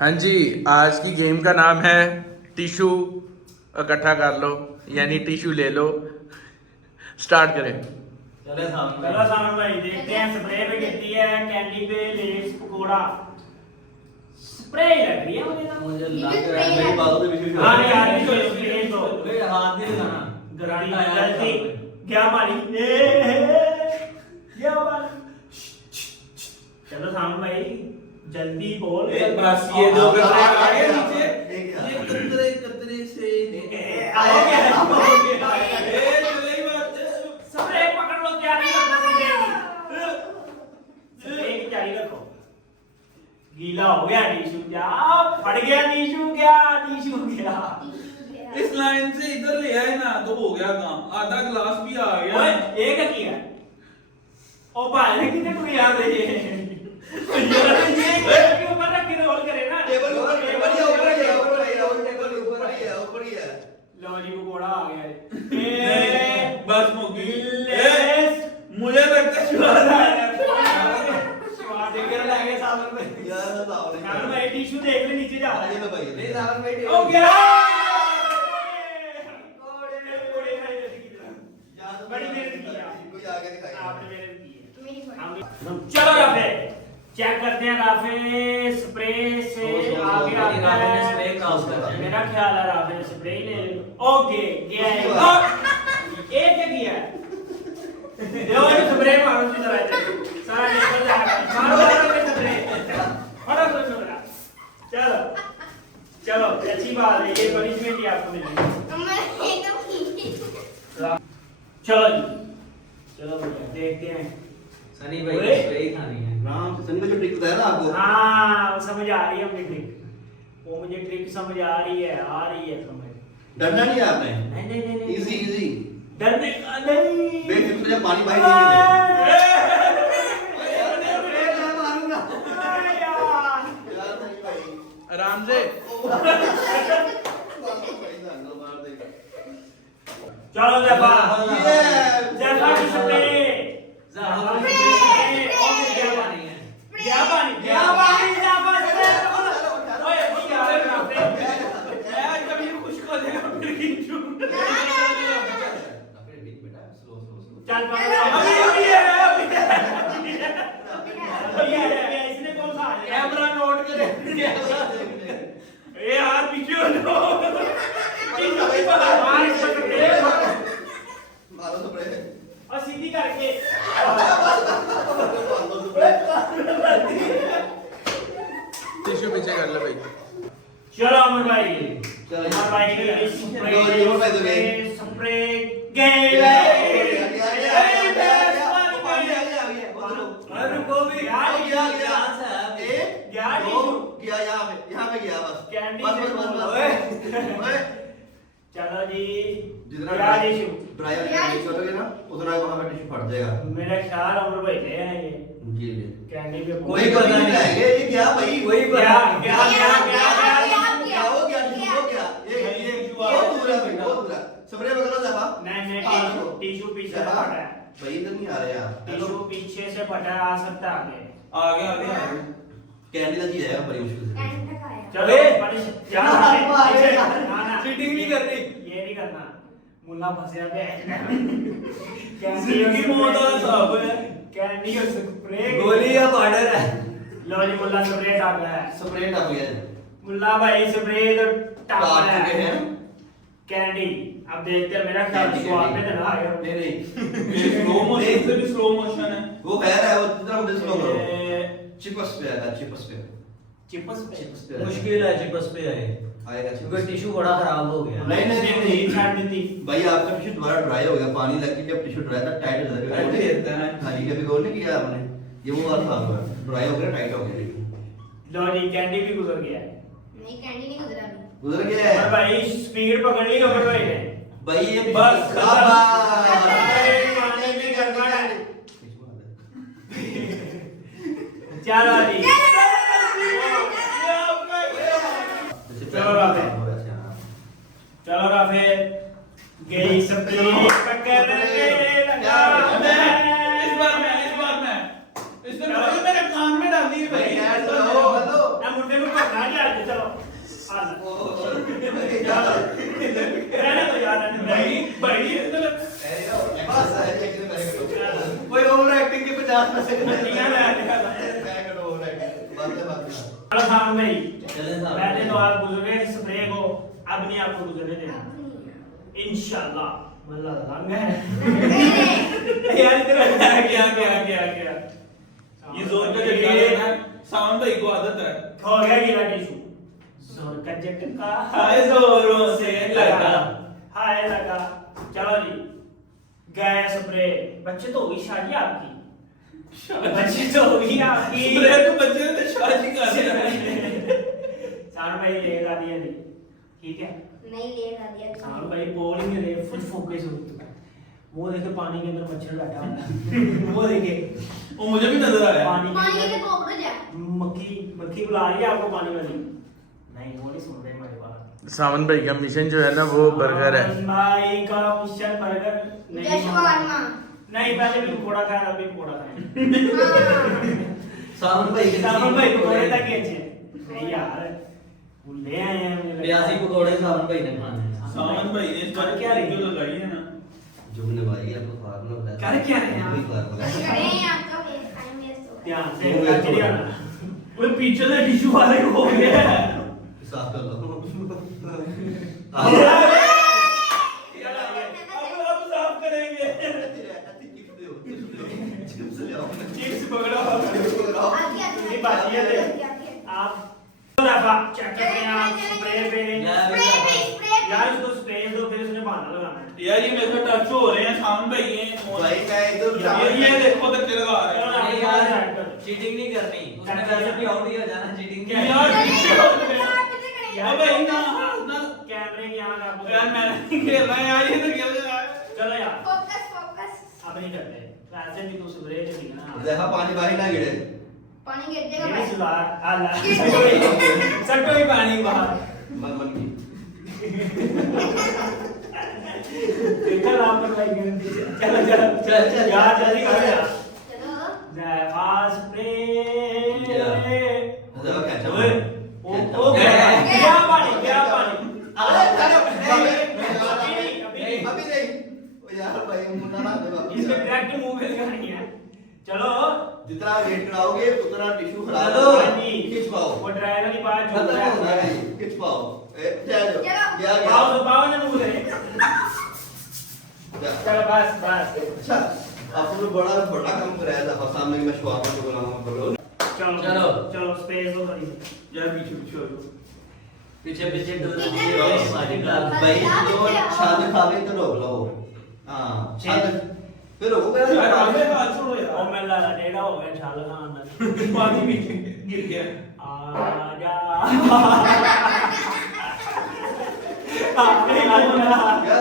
हाँ जी, आज की गेम का नाम है टिशू इकट्ठा कर लो, यानी टिशू ले लो। स्टार्ट करें। चलो सामने भाई देखते हैं स्प्रे पे गिरती है कैंडी पे लेस पकोड़ा स्प्रे लग रही है मुझे ना मुझे लग रहा है मेरी बातों पे विश्वास हाँ यार नहीं तो स्प्रे तो अरे हाथ नहीं लगाना गलती क्या मारी क्या मारी चलो सामने भाई जल्दी बोल बस ये दो कतरे आ गए नीचे ये कतरे कतरे से आओ क्या चले बात स्प्रे पकड़ लो क्या नहीं करना स्प्रे की जारी रखो गीला हो गया टिश्यू क्या फट गया टिश्यू क्या इस लाइन से इधर ले आए ना तो हो गया काम आधा ग्लास भी आ गया ओए एक किया ओ भाई कितने को याद है ये के ऊपर रख के रोल करे ना टेबल ऊपर ही है लो जी पकोड़ा आ गया है बस मुगी लेस मुझे लगता है स्वाद आया स्वाद देकर लागे सावन में यार बताओ सावन में टिश्यू देख ले नीचे जा ये लो भाई नहीं सावन में ओ गया बड़ी मेहनत की कोई आगे दिखाई आपने मेहनत की है चलो राफे चेक करते हैं राफे स्प्रे से आगे आता है मेरा ख्याल है राफे स्प्रे ही ले ओके गया है एक क्या किया देखो ये स्प्रे मारो की तरह सारा निकल जाएगा मारो के स्प्रे फटाफट से छोड़ा चलो चलो अच्छी बात है ये पनिशमेंट ही आपको मिलेगी चलो जी चलो भैया देखते हैं सनी भाई को स्प्रे ही खानी है। राम से सनी जो ट्रिक बताया ना आपको हाँ वो समझ आ रही है मुझे ट्रिक वो मुझे ट्रिक समझ आ रही है समझ डरना नहीं है आपने नहीं इजी डरने का नहीं बेफिक्र से पानी बाहर नहीं आराम से। चलो जफा जफा की स्प्रे क्या पानी जफा स्प्रे ओए यार कभी खुश को देगा फिर खींचू चल इसने कौन सा कैमरा नोट करे ए यार पीछे हो जाओ मारो तो पड़े और सीधी करके टिशू पीछे कर लो भाई। चलो अमर भाई चलो अमर भाई की स्प्रे स्प्रे गए रुको भी यहाँ पे गया बस कैंडी बस चलो जी जितना यार इशू ड्राई करोगे ना उतना वहाँ पे टिश्यू फट जाएगा मेरा ख्याल अमर भाई ले हैं ये जी जी कैंडी पे कोई पता नहीं है ये क्या भाई कोई क्या पता क्या हो गया ये बहुत दूर है भाई बहुत दूर है स्प्रे पकड़ो जरा नहीं टिश्यू पीछे से फटा है भाई इधर नहीं आ रहे यार टिश्यू पीछे से फटा है, आ सकता है आगे आगे कैंडी लगी है बड़ी मुश्किल से चलो पनिश चीटिंग नहीं करनी। ये नहीं करना मुन्ना फंसे पे जिंदगी मौत वाला साहब है। कैंडी और स्प्रे गोली या पाउडर है। लो जी मुल्ला स्प्रे टाक है स्प्रे टप गया मुल्ला भाई स्प्रे तो टाक टाप चुके है हैं कैंडी अब देखते हैं मेरा ख्याल कैंडी, स्वाद में कैंडी। तो ना आएगा नहीं स्लो मोशन से भी स्लो मोशन है। वो कह रहा है वो जितना मुझे स्लो करो ये चिपस पे आएगा चिपस पे चिपस पे मुश्किल है चिपस पे आए आएगा क्योंकि चिपस टिश्यू बड़ा खराब हो गया। नहीं छाड़ देती भाई आपका टिश्यू दोबारा ड्राई हो गया पानी लग के जब टिश्यू ड्राई था टाइट हो जाता टाइट ही रहता है। हाँ ये कभी गौर नहीं किया आपने ये वो वाला था ड्राई हो गया टाइट हो गया लो जी कैंडी भी गुजर गया है गुजर गया और है भाई स्पीड पकड़ ली अमर भाई ने भाई ये बस शाबाश भी करना है चलो जी चलो राफे चलो राफे गई स्प्रे पकड़ ले लगा इस बार मैं इसने मेरे कान में डाल दी भाई यार तो ना मुंडे में पकड़ा जा रहने दो यार, रहने दो। भाई बस है लेकिन मैं कोई ओवर एक्टिंग के 50 पैसे ठीक है, मैं करो ओवर एक्टिंग बात चलो सामन भाई, चलें सामन पहले भाई। तो आप गुजरे स्प्रे को, अब नहीं आपको गुजरने देना इंशाल्लाह। मतलब रंग है यार, इधर क्या ये जोर का झटका है सावन भाई को आदत है हो गया गीला टिश्यू। जोर का झटका हाय जोरों से लगा हाय लगा। चलो जी, गए स्प्रे। बच्चे तो होगी शादी आपकी, बच्चे तो होगी आपकी। स्प्रे तो बच्चे ने शादी कर दिया सावन भाई लेगा दिया नहीं, ठीक है। नहीं लेगा दिया सावन भाई बोल ही नहीं रहे, फुल फोकस हो। वो देखे पानी के अंदर मच्छर बैठा है वो देखे वो मुझे भी नजर आया पानी पानी के के अंदर कॉकरोच है। मक्खी बुला रही है आपको पानी वाली। नहीं, वो नहीं सुन रहे हमारी बात। सावन भाई का मिशन जो है ना वो बर्गर है। सावन भाई का मिशन बर्गर नहीं। यशवाना नहीं, पहले भी पकौड़ा खाया, अभी पकौड़ा खाया। सावन भाई के सावन भाई पकौड़े तक ही अच्छे हैं। नहीं यार, वो ले आए हैं मुझे लगता है। प्याजी पकौड़े सावन भाई ने खाने हैं। सावन भाई ने इस बार क्या रिव्यू लगाई है ना जुमने भाई आपको फार्मूला बताया कर क्या रहे हैं आप? कोई फार्मूला अरे आपका फेस खाने में सो ध्यान से वो कचरी थोड़ा। आना। वो पीछे से टिश्यू वाले हो गया है। साफ कर लो अब साफ करेंगे चिप्स ले आओ चिप्स पकड़ो आगे ये बात ये है। आप दफा चेक करते हैं आप स्प्रे पे। यार इसको स्प्रे दो, फिर उसने बहाना लगाना है। यार ये मेरे साथ टच हो रहे हैं सावन भाई ये भाई मैं इधर ये देखो तो तेरे लगा रहे हैं नहीं यार, चीटिंग नहीं करनी। उसने वैसे भी आउट ही हो जाना, चीटिंग क्या है? यार यार अबे ना ना कैमरे की यहाँ आपको यार मैं नहीं खेल रहा यार ये तो खेल रहा है चलो यार, फोकस फोकस अब नहीं करते। वैसे भी तू स्प्रे चली ना। देखा पानी बाहर ना गिरे पानी गिर जाएगा ये भाई। सुधार आला गिर सट्टो ही पानी बाहर। मन मन की देखा लाभ कर भाई चलो चलो चल, चल, यार जल्दी करो यार। चलो जयफा स्प्रे। देखो कैसा ओए ओ क्या पानी अरे अभी नहीं। अभी नहीं ओ यार भाई मुन्ना ना दे इसमें डायरेक्ट मुंह में लगानी है। चलो जितना वेट कराओगे उतना टिश्यू खराब चलो। होगा जी। खींच पाओ वो ड्राइवर वाली बात जो खत्म है। हो गया खींच पाओ ए जा चलो। गया पाओ तो पाओ ना मुंह से। गया चलो बस बस। अच्छा आपने बड़ा बड़ा काम कराया था और सामने मैं शवाब को बुलाऊंगा बोलो चलो चलो। चलो स्पेस हो गई। यार पीछे पीछे हो जाओ पीछे पीछे डोल कितने दीजिए बजे? हमारी गाल। भाई तो शादी खावे तो रोक लो हां शादी फिर हो गया यार आगे हाथ छोड़ो ओ यार मैं ला टेढ़ा हो गया छाल खाना। पानी में गिर गया आजा क्या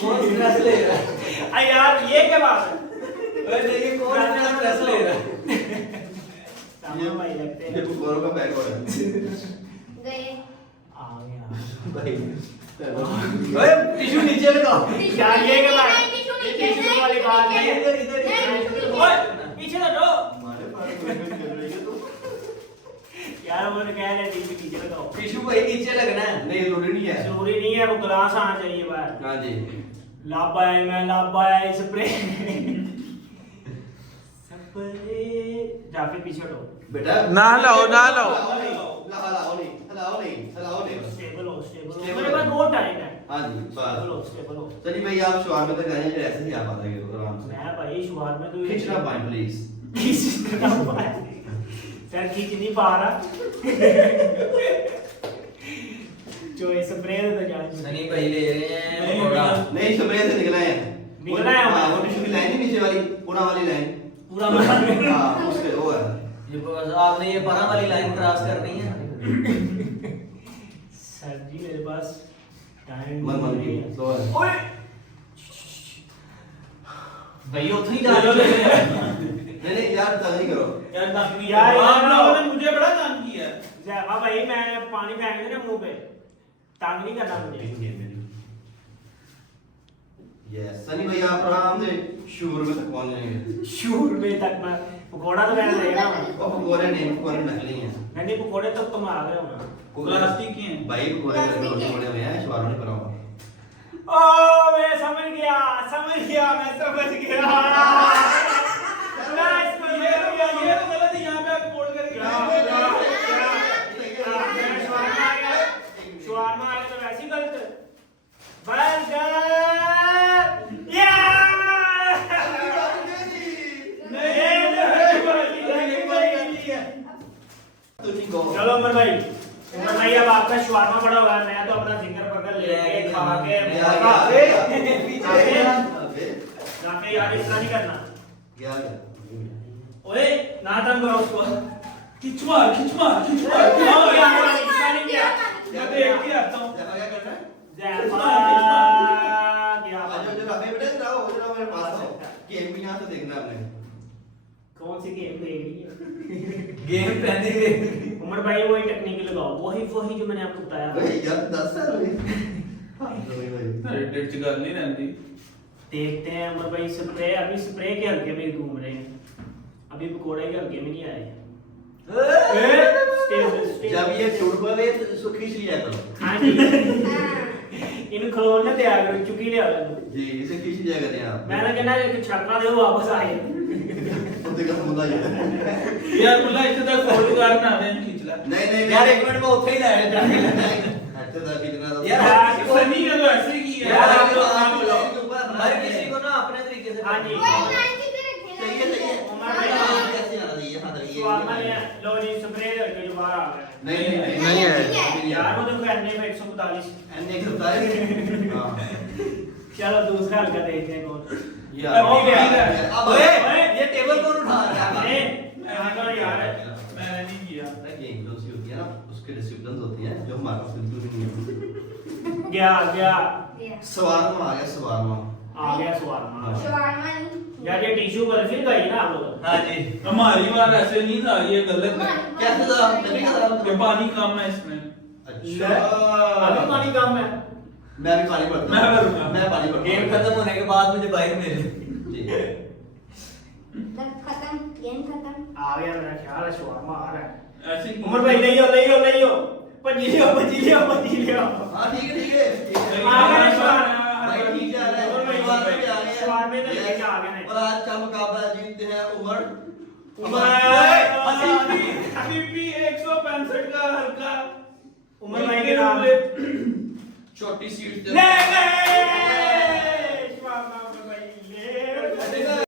कौन स्ट्रेस ले रहा है? अरे यार ये क्या बात है? अरे देखिए कौन स्ट्रेस ले रहा है? सामने भाई लगते ये हैं। बुखारों का बैग हो रहा है गए आ गया। भाई ओए टिश्यू नीचे लगाओ। यार ये क्या बात है? टिश्यू ये नीचे, टिश्यू वाली बात नहीं है। इधर इधर नहीं, इधर टिश्यू ओए पीछे हटो। हमारे पास में चल रही है तो यार वो तो कह रहे थे नीचे लगाओ। टिश्यू भाई नीचे लगना है। नहीं जरूरी नहीं है जरूरी नहीं है, वो ग्लास आना चाहिए बाहर। हां जी लाबाए मैं लाबाए स्प्रे स्प्रे जाफे पीछे हटो। बेटा ना लाओ ना लाओ हलाओ नहीं स्टेबल हो Stable मेरे हो। पास बहुत टाइम है। हां जी स्टेबल हो बस स्टेबल हो। चलिए भाई आप शुरुआत में तक आए हैं ऐसे ही आप आ जाएंगे आराम से मैं भाई शुरुआत में तो खींचना पाए प्लीज खींचना पाए सर खींच नहीं पा रहा। जो ये स्प्रे तो जान सनी भाई ले रहे हैं नहीं, पकौड़ा। नहीं स्प्रे से निकला है निकला है? हां वो टिश्यू की लाइन है नीचे वाली पूरा वाली लाइन पूरा मजा हां उसके वो है ये बस आपने ये परा वाली लाइन क्रॉस करनी है। सर जी मेरे पास टाइम मन मन की स्लो है ओए भाई उठ ही जा रहे नहीं नहीं यार तंग नहीं करो यार तंग किया यार, आप यार, लोगों ने मुझे बड़ा तंग किया है जैवा भाई मैं पानी फेंक देना मुंह पे, तंग नहीं करना मुझे। यस सनी भाई आप आराम से शूर में तक पहुंच जाएंगे शूर में तक मैं पकौड़ा तो मैंने लेना वो पकोड़े नहीं, पकोड़े नकली हैं। नहीं पकौड़े तो तुम आ गए हो ना प्लास्टिक के हैं। भाई पकोड़े पकोड़े हुए हैं, शवारो नहीं बनाऊंगा। ओ मैं समझ गया मैं समझ गया मैं इसको ये तो गलत है, यहाँ पे आप फोल्ड करके शवारमा आया तो वैसी गलत बर्गर या चलो उमर भाई अब आपका शवारमा पड़ा हुआ है, मैं तो अपना जिंगर बर्गर लेके खा के नाफे यार इतना नहीं करना क्या ओए ना तंग करो उसको खिंचवा यार इतना नहीं किया मैं देख के आता हूँ। क्या करना है? जैफा गया आज जो राफे बेटा जरा हो जरा मेरे पास आओ। गेम भी यहाँ से देखना आपने। कौन सी गेम देख रही है गेम पहले गए उमर भाई वही टेक्निक लगाओ वही जो मैंने आपको बताया भाई यार 10 साल हुए। हाँ तो भाई रेड च गल नहीं रहती। देखते हैं उमर भाई अभी स्प्रे के हल्के में घूम रहे हैं अभी पकोड़े के हल्के में नहीं आए जब ये टूट पड़े तो सुखी सी जाए करो। हाँ जी इन खिलौने दे आ गए चुकी ले आ गए जी इसे खींची जाएगा नहीं आप। मैं ना कहना कि छात्रा दे वापस आए उनके का मुद्दा ये है। यार मुल्ला इसे तक फोल्ड करना है खींच ला। नहीं यार एक मिनट में उठे ही लाए अच्छा था कितना तो यार सनी ने तो ऐसे ही किया यार, है। आप लोग आप बोलो। ऊपर हर किसी को ना अपने तरीके से हाँ जी। वो एक लाइन की भी रखी सही है सही है। उमर भाई कैसे आना चाहिए हां तो शवारमा ये ने लो जी स्प्रे करके जो बाहर आ गए नहीं नहीं है। यार वो देखो एनए में 145 एंड 127 हां चलो दूसरा हल्का देखते हैं कौन यार अब ठीक है। अब ओए ये टेबल कौन उठा रहा है अरे तो यार मैंने नहीं किया। गेम जो सी होती है ना उसके डिसिप्लिन होती हैं जो हमारे पास बिल्कुल भी नहीं है। गया सवारमा आ गया सवारमा। आ गया शवारमा शवारमा नहीं यार ये टिश्यू बर्फी गई ना आप लोग हाँ जी हमारी बार ऐसे नहीं था, ये गलत है। कैसे था नबी का ये पानी कम है इसमें। अच्छा अभी पानी कम है मैं भी पानी भरता मैं भरूंगा। मैं पानी भरता गेम खत्म होने के बाद मुझे बाइक मिल जी खत्म गेम खत्म आ गया मेरा ख्याल है शवारमा आ रहा है ऐसे ही- उमर भाई ले जाओ पजी लियो हां ठीक है ठीक है आ गया शवारमा भाई ठीक है आ रहा है उमर भाई शवारमा भी आ गया शवारमा तो लेके आ गए हैं और आज का मुकाबला जीतते हैं उमर हबीबी 165 का हल्का उमर भाई के नाम छोटी सीट नहीं